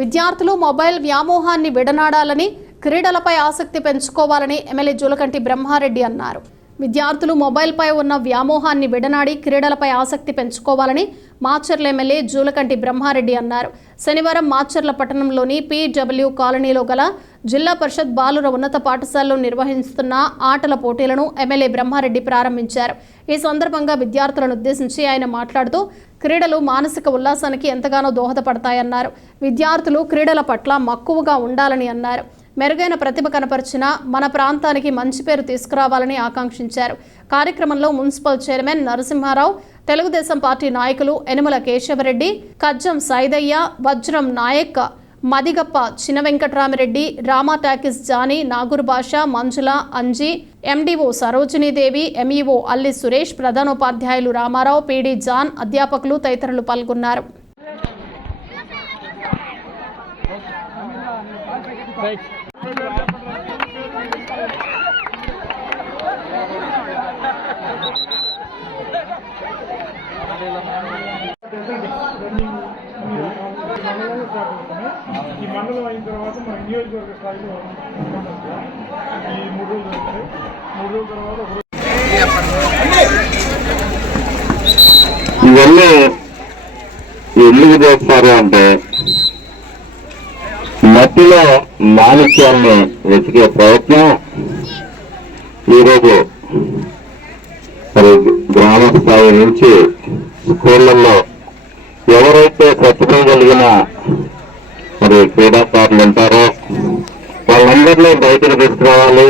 విద్యార్థులు మొబైల్ వ్యామోహాన్ని విడనాడాలని క్రీడలపై ఆసక్తి పెంచుకోవాలని ఎమ్మెల్యే జూలకంటి బ్రహ్మారెడ్డి అన్నారు. విద్యార్థులు మొబైల్పై ఉన్న వ్యామోహాన్ని విడనాడి క్రీడలపై ఆసక్తి పెంచుకోవాలని మాచర్ల ఎమ్మెల్యే జూలకంటి బ్రహ్మారెడ్డి అన్నారు. శనివారం మాచర్ల పట్టణంలోని పీడబ్ల్యూ కాలనీలో గల జిల్లా పరిషత్ బాలుర ఉన్నత పాఠశాలలో నిర్వహిస్తున్న ఆటల పోటీలను ఎమ్మెల్యే బ్రహ్మారెడ్డి ప్రారంభించారు. ఈ సందర్భంగా విద్యార్థులను ఉద్దేశించి ఆయన మాట్లాడుతూ క్రీడలు మానసిక ఉల్లాసానికి ఎంతగానో దోహదపడతాయన్నారు. విద్యార్థులు క్రీడల పట్ల మక్కువగా ఉండాలని అన్నారు. మెరుగైన ప్రతిభ కనపరిచిన మన ప్రాంతానికి మంచి పేరు తీసుకురావాలని ఆకాంక్షించారు. కార్యక్రమంలో municipal chairman Narasimha Rao Telugu Desam party నాయకులు Enumala Keshava Reddy Kajjam Saidaiah Vajram Nayak Madigappa Chinna Venkatrami Reddy Rama talkies Jani Nagur Basha Manjula Anji MDO Sarojini Devi MEO Alli Suresh ప్రధానోపాధ్యాయులు Ramarao PD John అధ్యాపకులు తదితరులు పాల్గొన్నారు. ఈ మండలం అయిన తర్వాత మన నియోజకవర్గ స్థాయిలో ఈ మూడు రోజులు జరుగుతాయి. మూడు రోజుల తర్వాత ఒక ఇవన్నీ ఎందుకు చేస్తారు అంటే మట్టిలో మాణిక్యాన్ని వెతికే ప్రయత్నం ఈరోజు మరి గ్రామ స్థాయి నుంచి స్కూళ్ళల్లో ఎవరైతే ప్రతిభ కలిగిన మరి క్రీడాకారులు ఉంటారో. వాళ్ళందరినీ బయటకు తీసుకురావాలి.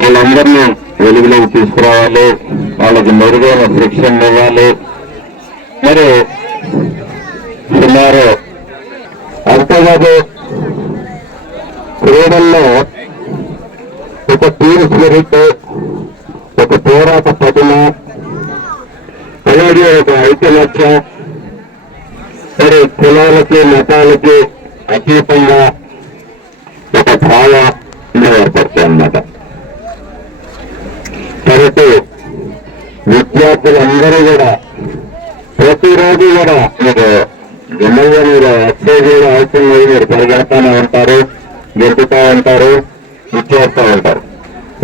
వాళ్ళందరినీ వెలుగులోకి తీసుకురావాలి. వాళ్ళకి మెరుగైన శిక్షణ ఇవ్వాలి. మరి సుమారు అంతేకాదు క్రీడల్లో ఒక టీమ్ స్పిరిట్ ఒక పోరాట పటిమ అలాగే ఒక ఐక్యమత్యం మరి కులాలకి మతాలకి అతీతంగా ఒక భావం ఏర్పడతాయి అన్నమాట కాబట్టి విద్యార్థులందరూ కూడా ప్రతిరోజు కూడా మీరు ఎమ్మెల్యే మీరు ఎక్సైజ్ అవసరం లేదు మీరు పరిగెడతానే ఉంటారు గెలుపుతా ఉంటారు ఇచ్చేస్తూ ఉంటారు.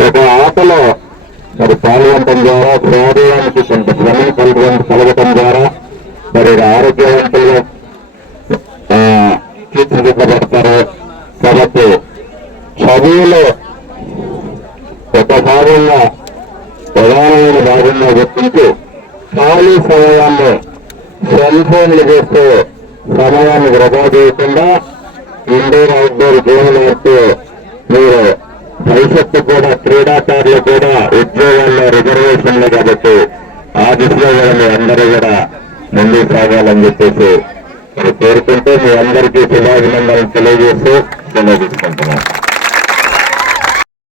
ఒక ఆటలో మరి పాల్గొనడం ద్వారా శరీరానికి కొంత శ్రమం కలగడం కలగటం ద్వారా మరి ఆరోగ్యవంతులు ఆ, తీర్చిదిద్దబడతారు. కాబట్టి చదువులో ఒక భాగంగా ప్రధానమైన భాగంగా గుర్తించి ఖాళీ సమయాల్లో సెల్ ఫోన్లు చేస్తూ సమయాన్ని వృధా చేయకుండా ఇండోర్ అవుట్డోర్ గేమ్లు ఆడుతూ మీరు భవిష్యత్తు కూడా క్రీడాకారులు కూడా ఉద్యోగాల్లో రిజర్వేషన్లు కాబట్టి ఆ దిశలో కూడా మీ అందరూ కూడా ముందుకు సాగాలని చెప్పేసి మరి కోరుకుంటూ మీ అందరికీ శుభాభినందనలు తెలియజేస్తూ తెలియజేసుకుంటున్నాను